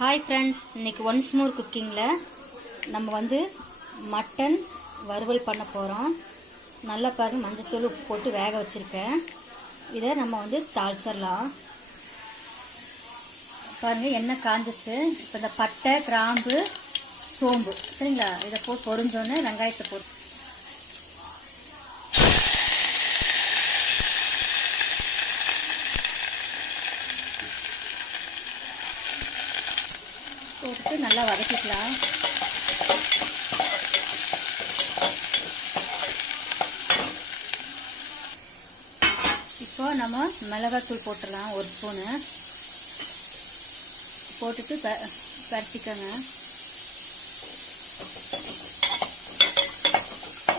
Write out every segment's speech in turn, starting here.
Hi friends இன்றைக்கி once more குக்கிங்கில் நம்ம வந்து மட்டன் வறுவல் பண்ண போகிறோம் நல்லா பாருங்கள் மஞ்சத்தூள் உப்பு போட்டு வேக வச்சுருக்கேன். இதை நம்ம வந்து தாளிச்சிடலாம். பாருங்கள் எண்ணெய் காஞ்சிச்சு இப்போ இந்த பட்டை கிராம்பு சோம்பு. சரிங்களா? இதை போட்டு பொறிஞ்சோன்னே வெங்காயத்தை போட்டு போட்டு நல்லா வதக்கிக்கலாம். இப்போ நம்ம மிளகாத்தூள் போட்டுடலாம் ஒரு ஸ்பூனு. போட்டுட்டு ப பரட்டிக்கோங்க.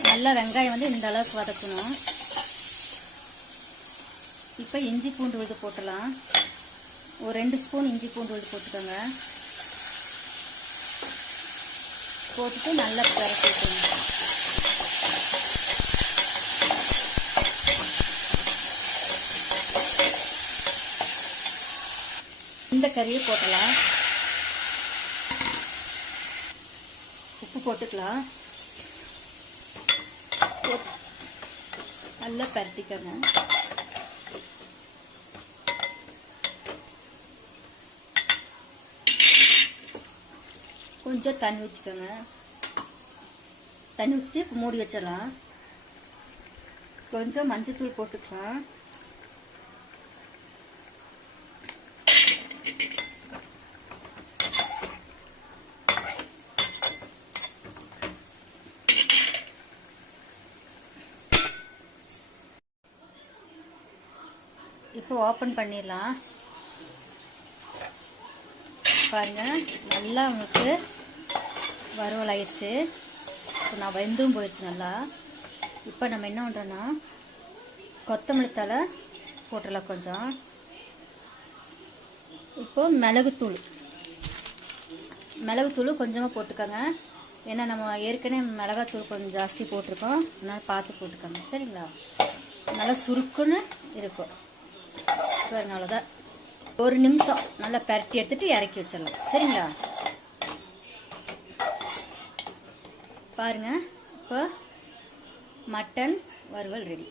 நல்லா வெங்காயம் வந்து இந்த அளவுக்கு வதக்கணும். இப்போ இஞ்சி பூண்டு விழுது போட்டுடலாம். ஒரு ரெண்டு ஸ்பூன் இஞ்சி பூண்டு விழுது போட்டுக்கோங்க. போட்டுட்டு நல்லா பரட்டி விட்டுருங்க இந்த கறியை போட்டலாம். உப்பு போட்டுக்கலாம். நல்லா பரட்டிக்கோங்க கொஞ்சம் தண்ணி ஊற்றிக்கோங்க தண்ணி ஊற்றிட்டு இப்போ மூடி வச்சிடலாம். கொஞ்சம் மஞ்சத்தூள் போட்டுக்கலாம். இப்போ ஓப்பன் பண்ணிடலாம். பாருங்கள் நல்லா உங்களுக்கு வறுவல் ஆயிடுச்சு இப்போ நான் வெந்தும் போயிடுச்சு நல்லா. இப்போ நம்ம என்ன பண்ணுறோன்னா கொத்தமல்லி தலை போட்டுடலாம் கொஞ்சம். இப்போ மிளகுத்தூள். மிளகுத்தூள் கொஞ்சமாக போட்டுக்கோங்க. ஏன்னா நம்ம ஏற்கனவே மிளகாத்தூள் கொஞ்சம் ஜாஸ்தி போட்டிருக்கோம். அதனால் பார்த்து போட்டுக்கோங்க. சரிங்களா? நல்லா சுருக்குன்னு இருக்கும். பாருங்க அவ்வளோதான் ஒரு நிமிஷம் நல்லா பரட்டி எடுத்துகிட்டு இறக்கி வச்சிடலாம். சரிங்களா? பாருங்கள் இப்போ மட்டன் வறுவல் ரெடி